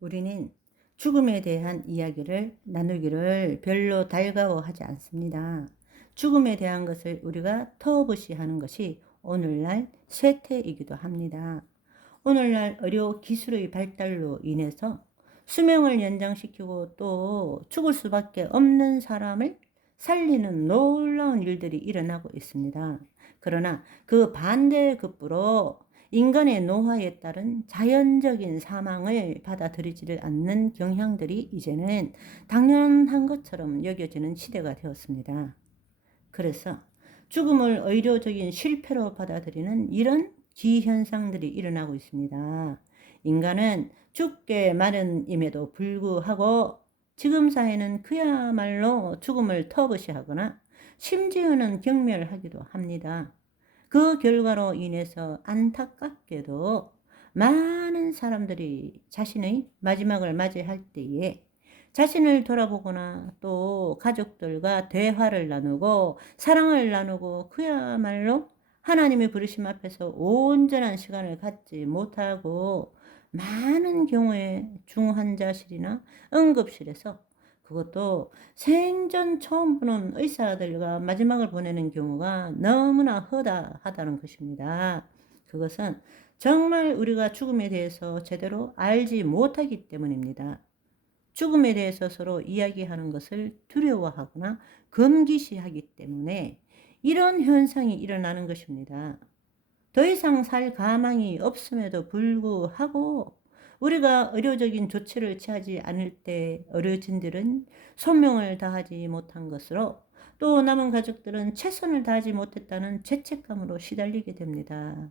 우리는 죽음에 대한 이야기를 나누기를 별로 달가워하지 않습니다. 죽음에 대한 것을 우리가 터부시 하는 것이 오늘날 쇠퇴이기도 합니다. 오늘날 의료 기술의 발달로 인해서 수명을 연장시키고 또 죽을 수밖에 없는 사람을 살리는 놀라운 일들이 일어나고 있습니다. 그러나 그 반대급부로 인간의 노화에 따른 자연적인 사망을 받아들이지를 않는 경향들이 이제는 당연한 것처럼 여겨지는 시대가 되었습니다. 그래서 죽음을 의료적인 실패로 받아들이는 이런 기현상들이 일어나고 있습니다. 인간은 죽게 마련임에도 불구하고 지금 사회는 그야말로 죽음을 터부시하거나 심지어는 경멸하기도 합니다. 그 결과로 인해서 안타깝게도 많은 사람들이 자신의 마지막을 맞이할 때에 자신을 돌아보거나 또 가족들과 대화를 나누고 사랑을 나누고 그야말로 하나님의 부르심 앞에서 온전한 시간을 갖지 못하고 많은 경우에 중환자실이나 응급실에서 그것도 생전 처음 보는 의사들과 마지막을 보내는 경우가 너무나 허다하다는 것입니다. 그것은 정말 우리가 죽음에 대해서 제대로 알지 못하기 때문입니다. 죽음에 대해서 서로 이야기하는 것을 두려워하거나 금기시하기 때문에 이런 현상이 일어나는 것입니다. 더 이상 살 가망이 없음에도 불구하고 우리가 의료적인 조치를 취하지 않을 때 어르신들은 소명을 다하지 못한 것으로 또 남은 가족들은 최선을 다하지 못했다는 죄책감으로 시달리게 됩니다.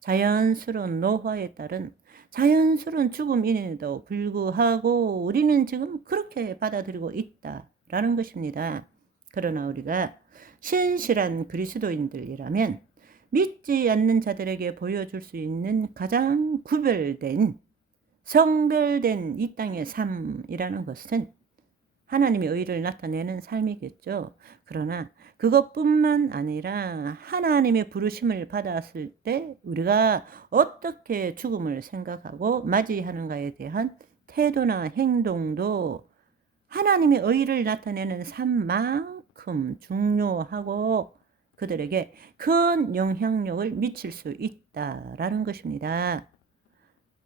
자연스러운 노화에 따른 자연스러운 죽음임에도 불구하고 우리는 지금 그렇게 받아들이고 있다라는 것입니다. 그러나 우리가 신실한 그리스도인들이라면 믿지 않는 자들에게 보여줄 수 있는 가장 구별된 성별된 이 땅의 삶이라는 것은 하나님의 의를 나타내는 삶이겠죠. 그러나 그것뿐만 아니라 하나님의 부르심을 받았을 때 우리가 어떻게 죽음을 생각하고 맞이하는가에 대한 태도나 행동도 하나님의 의를 나타내는 삶만큼 중요하고 그들에게 큰 영향력을 미칠 수 있다라는 것입니다.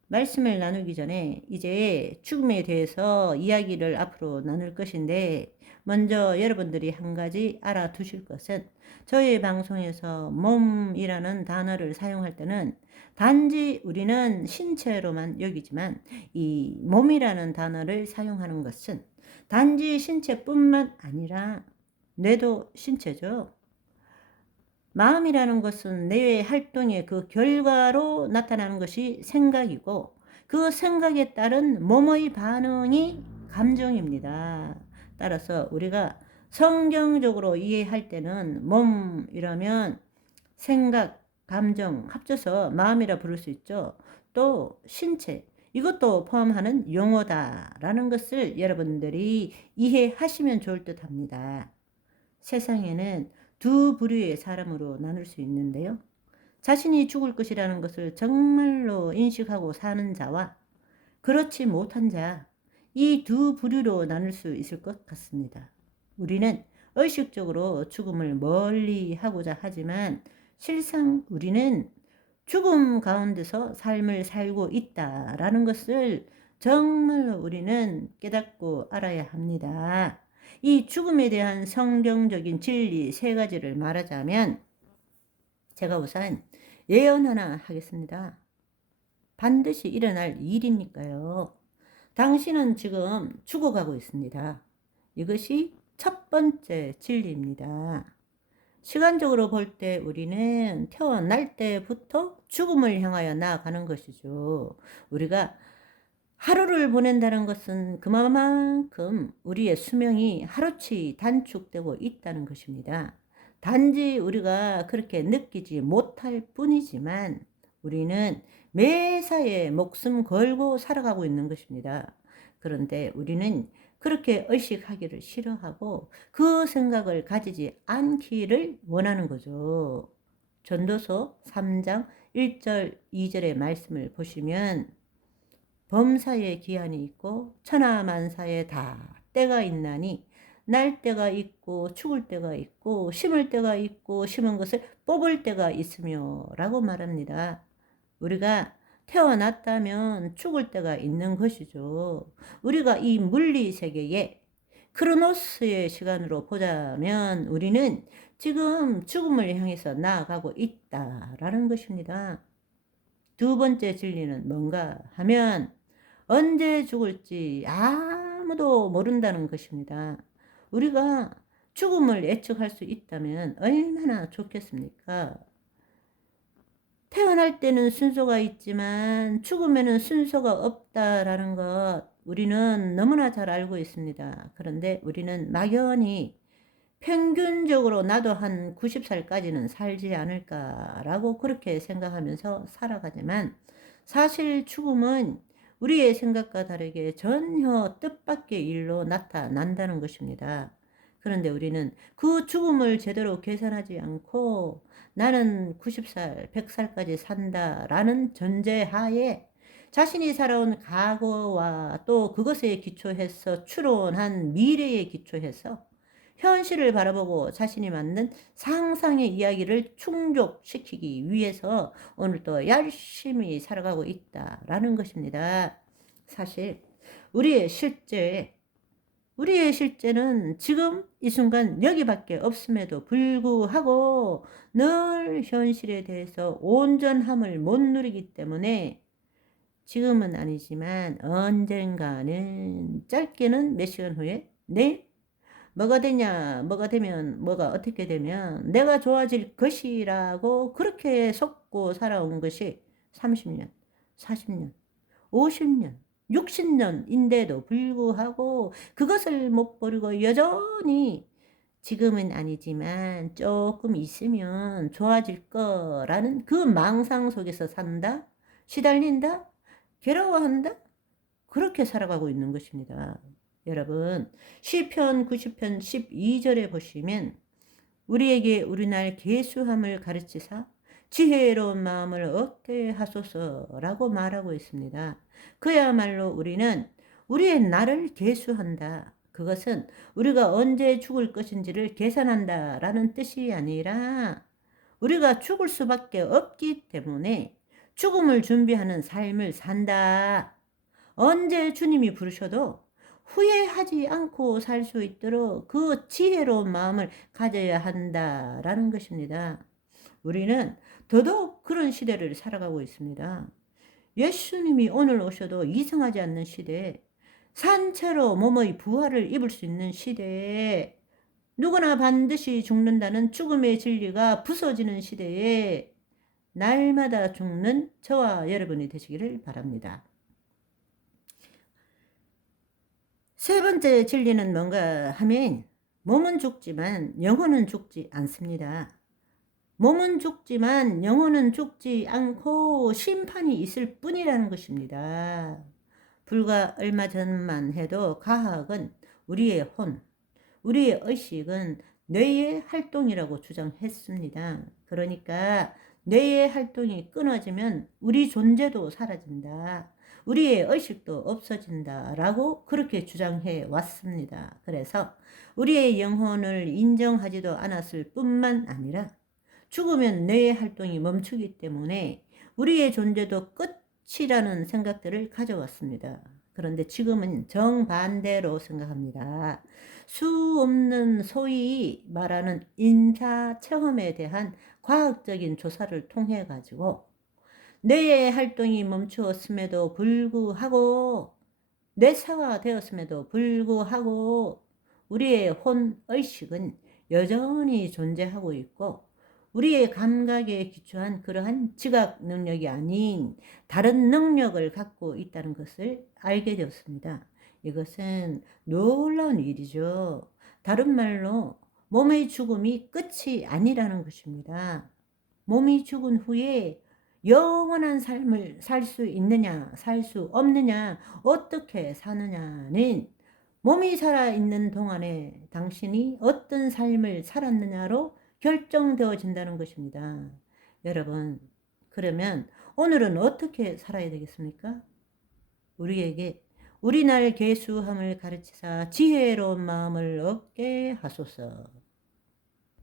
말씀을 나누기 전에 이제 죽음에 대해서 이야기를 앞으로 나눌 것인데 먼저 여러분들이 한 가지 알아두실 것은 저희 방송에서 몸이라는 단어를 사용할 때는 단지 우리는 신체로만 여기지만 이 몸이라는 단어를 사용하는 것은 단지 신체뿐만 아니라 뇌도 신체죠. 마음이라는 것은 뇌의 활동의 그 결과로 나타나는 것이 생각이고 그 생각에 따른 몸의 반응이 감정입니다. 따라서 우리가 성경적으로 이해할 때는 몸이라면 생각, 감정 합쳐서 마음이라 부를 수 있죠. 또 신체, 이것도 포함하는 용어다라는 것을 여러분들이 이해하시면 좋을 듯 합니다. 세상에는 두 부류의 사람으로 나눌 수 있는데요. 자신이 죽을 것이라는 것을 정말로 인식하고 사는 자와 그렇지 못한 자, 이 두 부류로 나눌 수 있을 것 같습니다. 우리는 의식적으로 죽음을 멀리 하고자 하지만 실상 우리는 죽음 가운데서 삶을 살고 있다라는 것을 정말로 우리는 깨닫고 알아야 합니다. 이 죽음에 대한 성경적인 진리 세 가지를 말하자면 제가 우선 예언 하나 하겠습니다. 반드시 일어날 일이니까요. 당신은 지금 죽어가고 있습니다. 이것이 첫 번째 진리입니다. 시간적으로 볼 때 우리는 태어날 때부터 죽음을 향하여 나아가는 것이죠. 우리가 하루를 보낸다는 것은 그만큼 우리의 수명이 하루치 단축되고 있다는 것입니다. 단지 우리가 그렇게 느끼지 못할 뿐이지만 우리는 매사에 목숨 걸고 살아가고 있는 것입니다. 그런데 우리는 그렇게 의식하기를 싫어하고 그 생각을 가지지 않기를 원하는 거죠. 전도서 3장 1절 2절의 말씀을 보시면 범사에 기한이 있고 천하만사에 다 때가 있나니 날 때가 있고 죽을 때가 있고 심을 때가 있고 심은 것을 뽑을 때가 있으며 라고 말합니다. 우리가 태어났다면 죽을 때가 있는 것이죠. 우리가 이 물리 세계에 크로노스의 시간으로 보자면 우리는 지금 죽음을 향해서 나아가고 있다라는 것입니다. 두 번째 진리는 뭔가 하면 언제 죽을지 아무도 모른다는 것입니다. 우리가 죽음을 예측할 수 있다면 얼마나 좋겠습니까? 태어날 때는 순서가 있지만 죽음에는 순서가 없다라는 것 우리는 너무나 잘 알고 있습니다. 그런데 우리는 막연히 평균적으로 나도 한 90살까지는 살지 않을까라고 그렇게 생각하면서 살아가지만 사실 죽음은 우리의 생각과 다르게 전혀 뜻밖의 일로 나타난다는 것입니다. 그런데 우리는 그 죽음을 제대로 계산하지 않고 나는 90살, 100살까지 산다라는 전제하에 자신이 살아온 과거와 또 그것에 기초해서 추론한 미래에 기초해서 현실을 바라보고 자신이 만든 상상의 이야기를 충족시키기 위해서 오늘도 열심히 살아가고 있다라는 것입니다. 사실 우리의 실제는 지금 이 순간 여기밖에 없음에도 불구하고 늘 현실에 대해서 온전함을 못 누리기 때문에 지금은 아니지만 언젠가는 짧게는 몇 시간 후에 뭐가 되냐, 뭐가 되면, 뭐가 어떻게 되면 내가 좋아질 것이라고 그렇게 속고 살아온 것이 30년, 40년, 50년, 60년인데도 불구하고 그것을 못 버리고 여전히 지금은 아니지만 조금 있으면 좋아질 거라는 그 망상 속에서 산다, 시달린다, 괴로워한다, 그렇게 살아가고 있는 것입니다. 여러분, 시편 90편 12절에 보시면 우리에게 우리날 계수함을 가르치사 지혜로운 마음을 얻게 하소서라고 말하고 있습니다. 그야말로 우리는 우리의 날을 계수한다. 그것은 우리가 언제 죽을 것인지를 계산한다라는 뜻이 아니라 우리가 죽을 수밖에 없기 때문에 죽음을 준비하는 삶을 산다. 언제 주님이 부르셔도 후회하지 않고 살 수 있도록 그 지혜로운 마음을 가져야 한다라는 것입니다. 우리는 더더욱 그런 시대를 살아가고 있습니다. 예수님이 오늘 오셔도 이상하지 않는 시대에 산채로 몸의 부활을 입을 수 있는 시대에 누구나 반드시 죽는다는 죽음의 진리가 부서지는 시대에 날마다 죽는 저와 여러분이 되시기를 바랍니다. 세 번째 진리는 뭔가 하면 몸은 죽지만 영혼은 죽지 않습니다. 몸은 죽지만 영혼은 죽지 않고 심판이 있을 뿐이라는 것입니다. 불과 얼마 전만 해도 과학은 우리의 혼, 우리의 의식은 뇌의 활동이라고 주장했습니다. 그러니까 뇌의 활동이 끊어지면 우리 존재도 사라진다. 우리의 의식도 없어진다 라고 그렇게 주장해 왔습니다. 그래서 우리의 영혼을 인정하지도 않았을 뿐만 아니라 죽으면 뇌의 활동이 멈추기 때문에 우리의 존재도 끝이라는 생각들을 가져왔습니다. 그런데 지금은 정반대로 생각합니다. 수 없는 소위 말하는 인사체험에 대한 과학적인 조사를 통해 가지고 뇌의 활동이 멈추었음에도 불구하고 뇌사가 되었음에도 불구하고 우리의 혼의식은 여전히 존재하고 있고 우리의 감각에 기초한 그러한 지각 능력이 아닌 다른 능력을 갖고 있다는 것을 알게 되었습니다. 이것은 놀라운 일이죠. 다른 말로 몸의 죽음이 끝이 아니라는 것입니다. 몸이 죽은 후에 영원한 삶을 살 수 있느냐, 살 수 없느냐, 어떻게 사느냐는 몸이 살아있는 동안에 당신이 어떤 삶을 살았느냐로 결정되어진다는 것입니다. 여러분, 그러면 오늘은 어떻게 살아야 되겠습니까? 우리에게 우리날 계수함을 가르치사 지혜로운 마음을 얻게 하소서.